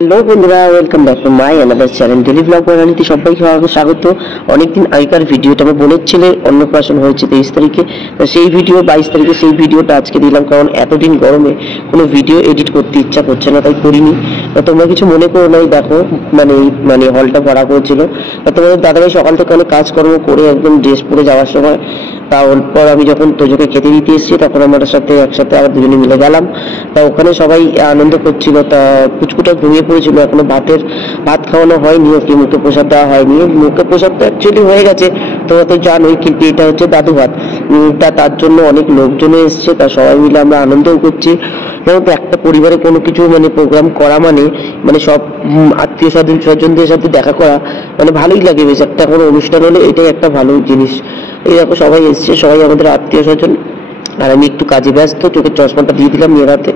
Hello বন্ধুরা, welcome back to my another channel daily blog বানানিতে সবাইকে স্বাগত। অনেকদিন আগেকার ভিডিওটা আমার বোনের ছেলে অন্নপ্রাশন হয়েছে 23 তারিখে, সেই ভিডিও 22 তারিখে সেই ভিডিওটা আজকে দিলাম, কারণ এতদিন গরমে কোনো ভিডিও এডিট করতে ইচ্ছা করছে না, তাই করিনি। তোমরা কিছু মনে করো নাই, দেখো মানে হলটা ভাড়া করেছিল। তোমাদের দাদাভাই সকাল থেকে অনেক কাজকর্ম করে একদম ড্রেস পরে যাওয়ার সময়, তারপর আমি যখন তোজোকে খেতে দিতে এসেছি তখন আমার সাথে একসাথে আবার দুজনে মিলে গেলাম। তা ওখানে সবাই আনন্দ করছিল। তা পুচকুটা ঘুমিয়ে পড়েছিল, এখনো ভাত খাওয়ানো হয়নি, ওকে মুখে প্রসাদ দেওয়া হয়নি। মুখে প্রসাদটা অ্যাকচুয়ালি হয়ে গেছে, তোমরা তো জানোই, কিন্তু এটা হচ্ছে দাদু ভাত। তার জন্য অনেক লোকজনও এসছে, তা সবাই মিলে আমরা আনন্দও করছি। যেমন তো একটা পরিবারে কোনো কিছু প্রোগ্রাম করা মানে সব আত্মীয় স্বজনদের সাথে দেখা করা ভালোই লাগে। বেশ একটা কোনো অনুষ্ঠান হলে এটাই একটা ভালো জিনিস। এই দেখো সবাই এসছে, সবাই আমাদের আত্মীয় স্বজন, আর আমি একটু কাজে ব্যস্ত, চোখের চশমাটা দিয়ে দিলাম নিয়ে রাতে।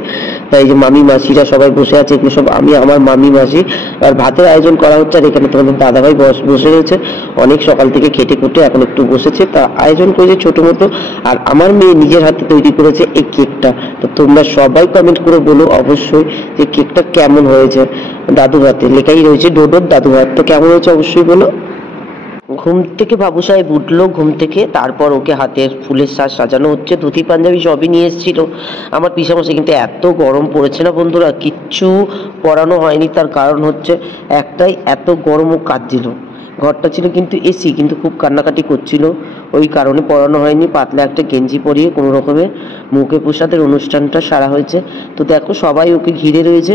তাই যে মামি মাসিরা সবাই বসে আছে, এগুলো সব আমি আমার মামি মাসি। আর ভাতের আয়োজন করা হচ্ছে, আর এখানে তোমাদের দাদাভাই বসে রয়েছে, অনেক সকাল থেকে খেটে খুঁটে এখন একটু বসেছে। তা আয়োজন করেছে ছোটো মতো, আর আমার মেয়ে নিজের হাতে তৈরি করেছে এই কেকটা। তো তোমরা সবাই কমেন্ট করে বলো অবশ্যই যে কেকটা কেমন হয়েছে। দাদু ভাতে লেখাই রয়েছে ডোডোর দাদু ভাত, তো কেমন হয়েছে অবশ্যই বলো। ঘুম থেকে বাবু সাহেব উঠলো, ঘুম থেকে তারপর ওকে হাতের ফুলের সাজ সাজানো হচ্ছে, ধুতি পাঞ্জাবি সবই নিয়ে এসেছিল আমার পিসামশাই। কিন্তু এত গরম পড়েছে না বন্ধুরা, কিচ্ছু পরানো হয়নি। তার কারণ হচ্ছে একটাই, এত গরম ও কাঁদছিল। ঘরটা ছিল কিন্তু এসি, কিন্তু খুব কান্নাকাটি করছিল, ওই কারণে পরানো হয়নি। পাতলা একটা গেঞ্জি পরিয়ে কোনো রকমে মুখে প্রসাদের অনুষ্ঠানটা সারা হয়েছে। তো দেখো সবাই ওকে ঘিরে রয়েছে,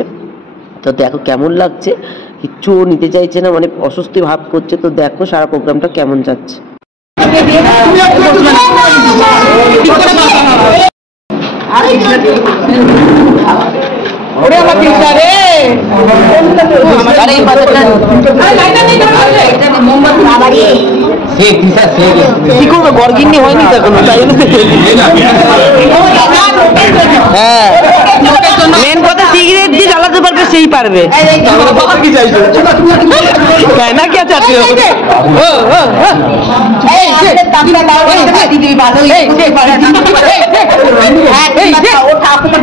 তো দেখো কেমন লাগছে, কিচ্ছু নিতে চাইছে না, অস্বস্তি ভাব করছে। তো দেখো সারা প্রোগ্রামটা কেমন যাচ্ছে। কি করবে, গরগিন্নি হয়নি তখন, হ্যাঁ মেন কথা সিগারেট দিয়ে জ্বালাতে পারবে সেই পারবে, তাই না? কে চাচ্ছি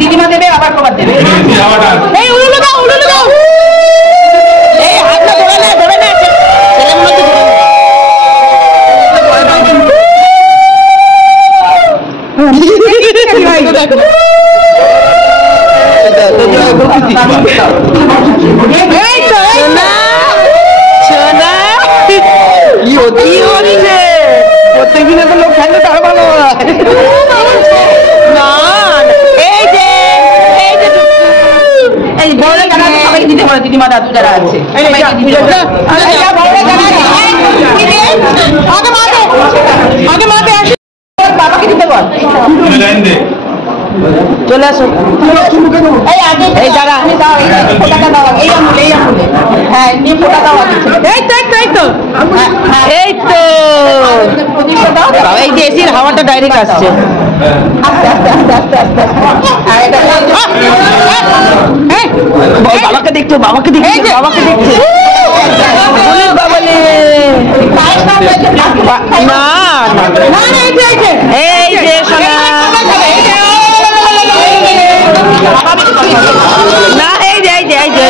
দিদিমা দেবে, আবার তোমার দেবে। প্রত্যেকদিনে তো লোক থাকলে তার ভালো হয় না। এই বড় সবাই দিতে পারে, দিদিমা দাদু যারা আছে বাবাকে দিতে বল। চলে আসো, এই দাঁড়া, ফোটাটা দাও, এই আমুলে, এই আমুলে, হ্যাঁ নিয়ে ফোটা দাও আগে। এই তো এই তো এই তো এই যে এসির হাওয়াটা ডাইরেক্ট আসছে। আস্তে আস্তে আস্তে আস্তে আস্তে বাবাকে দেখছো, বাবাকে দেখছো, বাবাকে দেখছো, বাবালে না এই যে সোনা না, এই যে এই যে এই যে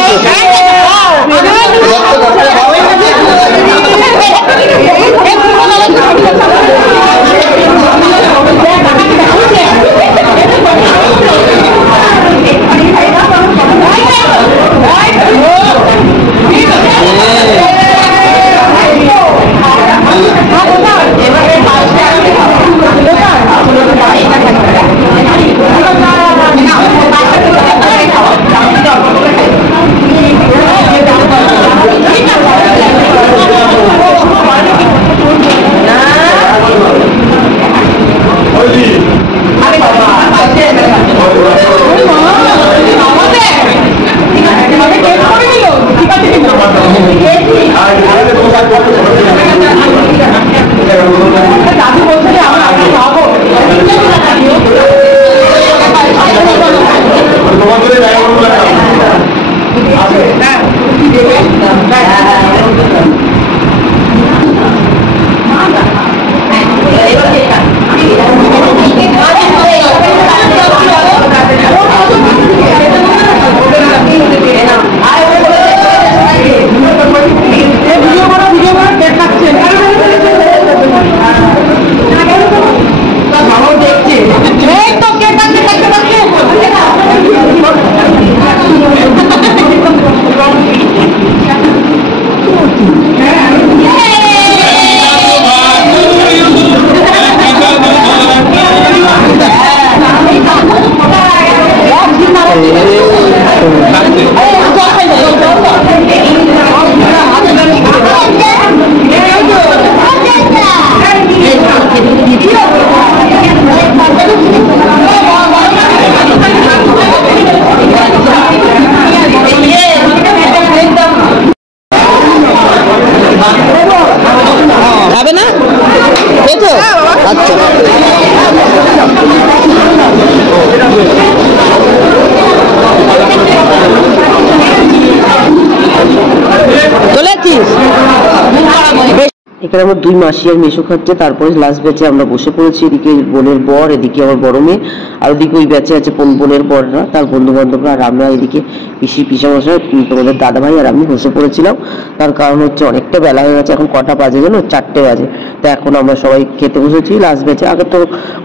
এখানে আমার দুই মাসি আর মেসো খাচ্ছে, তারপরে লাস্ট ব্যাচে আমরা বসে পড়েছি। এদিকে বোনের বর, এদিকে আমার বড় মেয়ে, আর ওদিকে ওই ব্যাচে আছে বোনের বররা, তার বন্ধু বান্ধবরা, আর আমরা এদিকে পিসি পিসামশাই তোমাদের দাদা ভাই আর আমি বসে পড়েছিলাম। তার কারণ হচ্ছে অনেকটা বেলা হয়ে গেছে, এখন কটা বাজে জানো? 4টে বাজে। তো এখন আমরা সবাই খেতে বসেছি লাস্ট ব্যাচে। আগে তো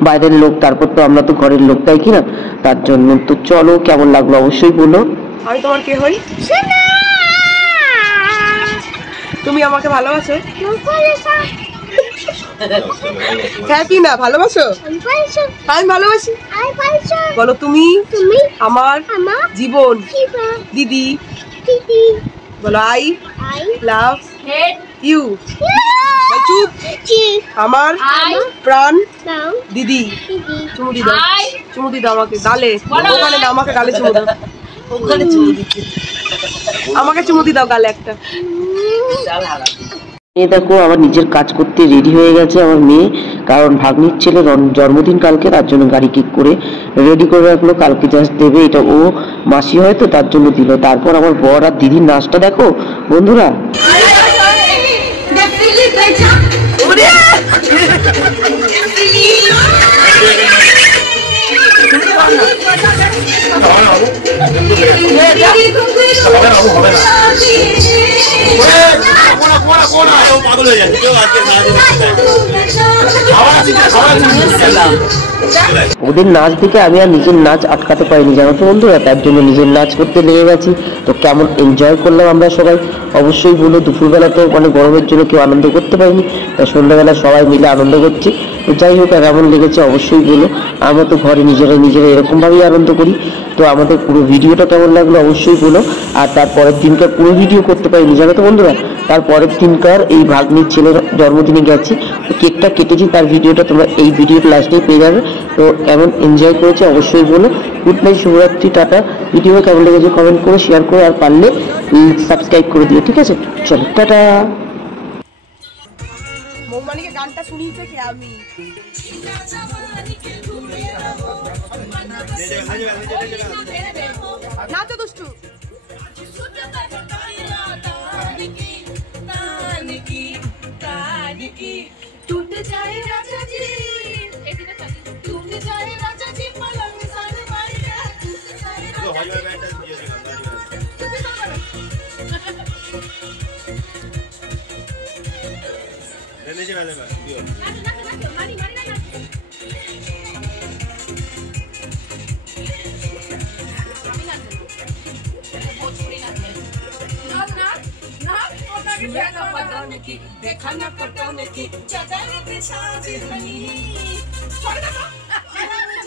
বাইরের লোক, তারপর তো আমরা তো ঘরের লোক, তাই কিনা? তার জন্য তো চলো, কেমন লাগলো অবশ্যই বলো। আমি তোমার কে হই? তুমি আমাকে ভালোবাসো? হ্যাঁ কি না ভালোবাসো? আমি ভালোবাসি। বলো তুমি আমার জীবন। দিদি বলো আই লাভ ইউ। চুপ। আমার প্রাণ দিদি। চুমুদি দাও, চুমুদি দাও আমাকে গালে। ওখানে না, আমাকে গালে চুমু দাও। ওখানে চুমু দিচ্ছি, আমাকে চুমুদি দাও গালে একটা। এই দেখো আমার নিজের কাজ করতে রেডি হয়ে গেছে আমার মেয়ে, কারণ ভাগ্নির ছেলের জন্মদিন কালকে, তার জন্য গাড়ি কেক করে রেডি করে রাখলো। কালকে জাস্ট দেবে, এটা ও মাসি হয় তো তার জন্য দিল। তারপর আমার বর আর দিদির নাচটা দেখো বন্ধুরা। ওদের নাচ দেখে আমি আর নিজের নাচ আটকাতে পারিনি জানো তো বন্ধুরা, তার জন্য নিজের নাচ করতে লেগে গেছি। তো কেমন এনজয় করলাম আমরা সবাই অবশ্যই বলো। দুপুরবেলা তো মানে গরমের জন্য কেউ আনন্দ করতে পারিনি, তাই সন্ধ্যাবেলা সবাই মিলে আনন্দ করছি। তো যাই হোক, কেমন লেগেছে অবশ্যই বলো। আমরা তো ঘরে নিজেরা এরকমভাবেই আনন্দ করি। তো আমাদের পুরো ভিডিওটা কেমন লাগলো অবশ্যই বলো। আর তারপরের দিনকার পুরো ভিডিও করতে পারিনি জানো তো বন্ধুরা, তারপরের দিনকার এই ভাগ্নির ছেলের জন্মদিনে গেছি, কেকটা কেটেছি, তার ভিডিওটা তোমরা এই ভিডিওর লাস্টেই পেয়ে যাবে। তো কেমন এনজয় করেছে অবশ্যই বলো। গুড নাইট, শুভরাত্রি, টাটা। ভিডিও কেমন লেগেছে কমেন্ট করে শেয়ার করে, আর পারলে সাবস্ক্রাইব করে দিও, ঠিক আছে? চলো টাটা। মৌমানিকে গানটা শুনিয়েছে কে? আমি। নাচো দুষ্টু। टूट जाए राजा जी, टूट जाए राजा जी, पलंग सारे मारिया, टूट जाए राजा जी। रहने जी वाले बात दियो। मारी मारी ना। আমি না জানি। ভোজপুরি না জানি। ना ओटा के देखा पटाने की, देखा ना पटाने की, चदर बिछा दी बनी। छोड़ दो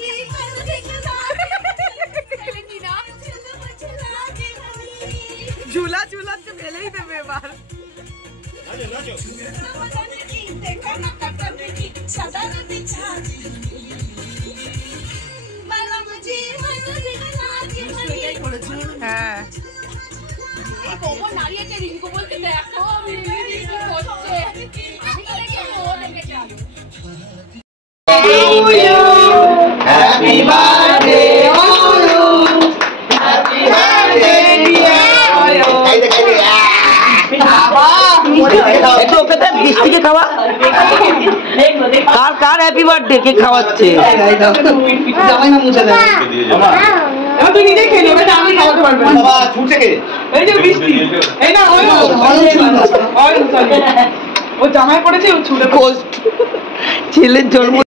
जी कर देखा खेलेंगी ना, चला के बनी। झूला झूला से पहले ही दे बेबार। नाचो पटाने की, देखा ना पटाने की, चदर बिछा दी बनी। बलम जी कला के बनी। हां নারিয়েছে রিঙ্কু বলতে দেখো আমি রিঙ্কু করছে, আমি দেখে ও দেখে চলো। হ্যাপি বার্থডে ওয়ু, হ্যাপি বার্থডে ডিয়ার ওয়ু। একটু ওকে তো বৃষ্টিকে খাওয়া। কার কার হ্যাপি বার্থডে কে খাওয়াচ্ছে? জামাই না মুছে দেয় বাবা, তুই নিজে খেয়ে নেবে, আমি খাওয়াতে পারবো না বাবা। ছুটে কে? এই যে বৃষ্টি, এই না ওই ও জামাই পড়েছে, ও ছুটে পোস্ট ছেলের জন্ম।